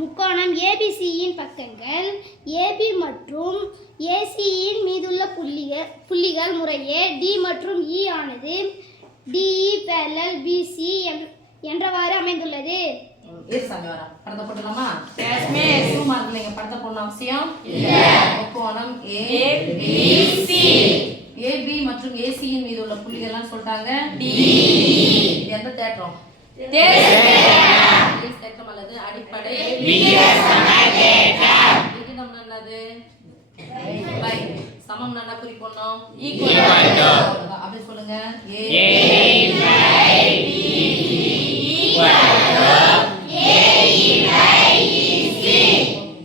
முக்கோணம் ஏபிசியின் பக்கங்கள் ஏபி மற்றும் ஏசியின் மீதுள்ள புள்ளிகள் முறையே டி மற்றும் இ ஆனது டிஇ பேரலல் பிசி என்றவாறு அமைந்துள்ளது. படத்தை போட்டுலாமா? படத்தை போடணும் அவசியம் முக்கோணம் ஏபி மற்றும் ஏசியின் மீது உள்ள புள்ளிகள்லாம் சொல்லிட்டாங்க. எந்த தேற்றம்? தேற்றம் அல்லது அடிப்படை விகிதம் என்னது? சமம் என்ன குறிப்போம்? அப்படி சொல்லுங்க.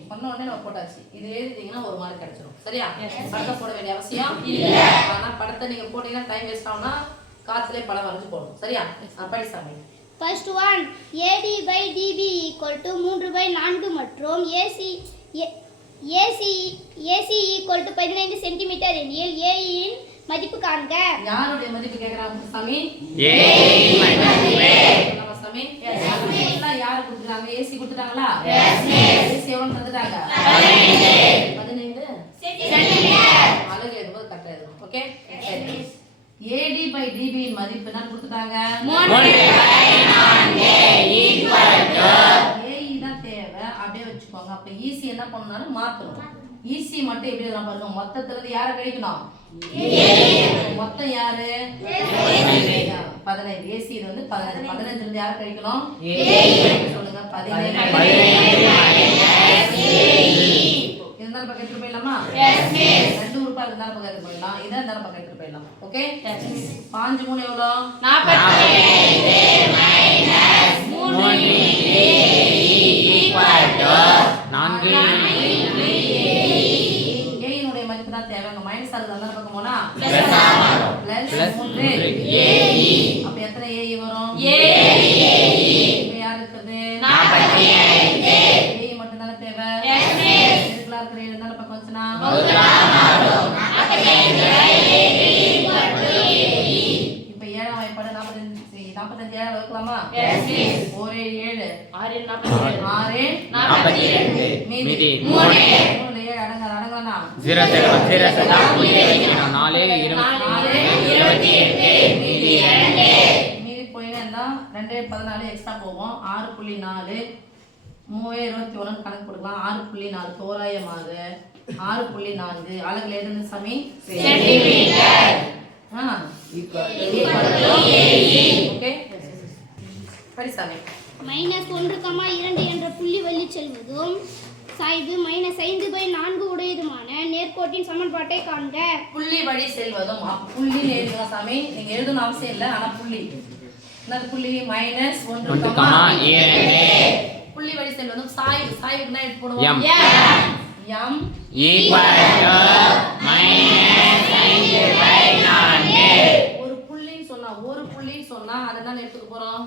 சொன்ன உடனே நம்ம போட்டாச்சு. இது எழுதிட்டீங்கன்னா ஒரு மார்க் கிடைச்சிடும். சரியா? படத்தை போட வேண்டிய அவசியம் இல்ல. ஆனா படத்தை நீங்க போட்டீங்கன்னா டைம் வேஸ்ட் ஆகும்னா காத்துலயே படம் வரைஞ்சு போடணும். சரியா? படிசாமி. First one, AD by DB equal to 3/4 மற்றும் AC equal to 15 cm எனில் A இன் மதிப்பு காண்க. யாருடைய மதிப்பு கேக்குறாங்க சாமி? A இன் மதிப்பு. நம்ம சாமி எல்லாம் யாரு கொடுத்தாங்க? AC கொடுத்தாங்களா? Yes miss. AC எவ்வளவு தந்துட்டாங்க? 15 cm. அழகு எழுதும்போது கரெக்ட்டா எழுதணும். ஓகே? AD by DB இன் மதிப்பு என்ன கொடுத்துட்டாங்க? 3/4 equal to AE தான் தேவை. அப்படியே வெச்சுக்கோங்க. அப்ப EC என்ன பண்ணனும்? மாத்தணும். EC மட்டும் எப்படி எழுதலாம் பாருங்க. மொத்தத்துல இருந்து யாரை கழிக்கணும்? மொத்தம் யாரு? 15. AC இது வந்து 15. 15 இருந்து யாரை கழிக்கணும்? சொல்லுங்க. 15 இருந்தாலும் பக்கம் எடுத்து போயிடலாமா? Yes miss. 2 ரூபாய் இருந்தாலும் பக்கம் எடுத்து போயிடலாம். இத இருந்தாலும் பக்கம் எடுத்து போயிடலாம். ஓகே? Yes miss. 5 3 எவ்வளவு? 45 மைனஸ் 3 ஈக்குவல் டு 4 A இனுடைய மதிப்பு தான் தேவை. அங்க மைனஸ் ஆகுது அந்த பக்கம் போனா பிளஸ் ஆகும். Plus 3 AE. அப்ப எத்தனை AE வரும்? AE. இப்ப யார் இருக்குது? 45. AE மட்டும் தான தேவை. Yes miss. இருந்தாலும் பக்கம் வந்துனா இப்ப 7ஆம் வாய்ப்பாடு 45 7 வைக்கலாமா? Yes miss. 4 7 6 42 மீதி 3 7 அடங்கலாமா? 0 4 மீதி 2 மீதி போயினா 2 14 எக்ஸ்ட்ரா போவோம். 6.4 321 கணக்கு கொடுக்கலாம். 6.4 தோராயமாக 6.4 அலகுல எதுன்னு சாமி? சென்டிமீட்டர். ஓகே படி சாமி. -1,2 என்ற புள்ளி வழி செல்வதும் சாய்வு -5/4 உடையதுமான நேர்கோட்டின் சமன்பாட்டை காண்க. புள்ளி வழி செல்வதும் புள்ளி எழுதுங்க சாமி. நீங்க எழுதணும் அவசியம் இல்லை. ஆனா புள்ளி என்னது? புள்ளி -1,2 புள்ளி வழி செல்வதும் சாய்வு. சாய்வுக்கு என்ன எடுத்து போடுவோம்? m equal to -5/4. ஒரு புள்ளின்னு சொன்னா அதனால எடுத்துக்க போறோம்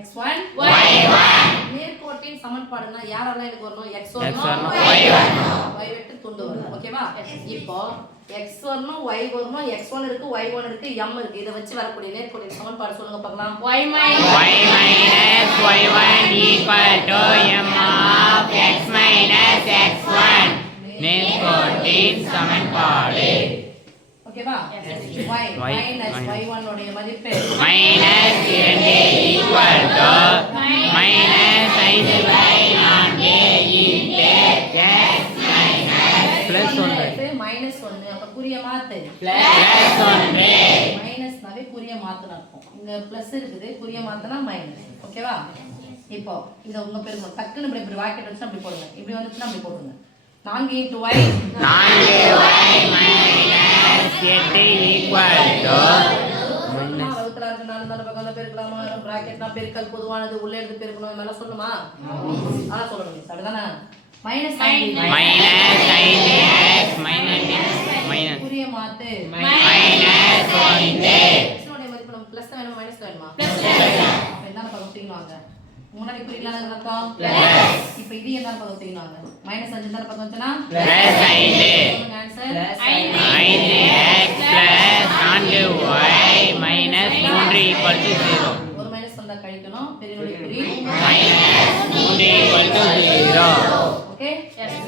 x1 y1. நேர்கோட்டின் சமன்பாடுனா யாரெல்லாம் எனக்கு வரணும்? x வரணும் y வரணும். y வெட்டு துண்டு வரணும். ஓகேவா? இப்போ x வரணும் y வரணும். x1 இருக்கு y1 இருக்கு m இருக்கு. இத வச்சு வரக்கூடிய நேர்கோட்டின் சமன்பாடு சொல்லுங்க பார்க்கலாம். y minus y1 equal to m of x minus x1. நேர்கோட்டின் சமன்பாடு. ஓகேவா? y minus y1 உடைய மதிப்பு -2 equal to -5/4 into x minus -1. அப்ப குறிய மாத்து. +1 மைனஸ்னாவே குறிய மாத்துனா இருக்கும். இங்க பிளஸ் இருக்குது. குறிய மாத்துனா மைனஸ். ஓகேவா? இப்போ இத உங்க பேருக்கு டக்குன்னு இப்படி வாக்கெட் வச்சு அப்படி போடுங்க. இப்படி வந்துச்சுனா அப்படி போடுங்க. 4 into y 4y minus 8 equal to பெருக்கலாமா? பிராக்கெட்னா பெருக்கல் பொதுவானது. உள்ள எடுத்து பெருக்கணும். மேல சொல்லுமா? ஆனா சொல்லணும். அப்படிதானே? -sin -x minus குறிய மாத்து -1. இதோட மதிப்பு நம்ம பிளஸ் வேணுமா மைனஸ் வேணுமா? பிளஸ் வேணும். அப்ப என்ன பக்கம் தூக்கிடுவாங்க? முன்னாடி குறியலாம் அர்த்தம் பிளஸ். இப்போ இது என்ன பக்கம் தூக்கிடுவாங்க? -5 என்ன பக்கம் வந்துனா +5. Answer 5x + 4y - 3 = 0. ஒரு மைனஸ் வந்தா கழிக்கணும். பெரியனுடைய குறி -3 = 0. Okay yes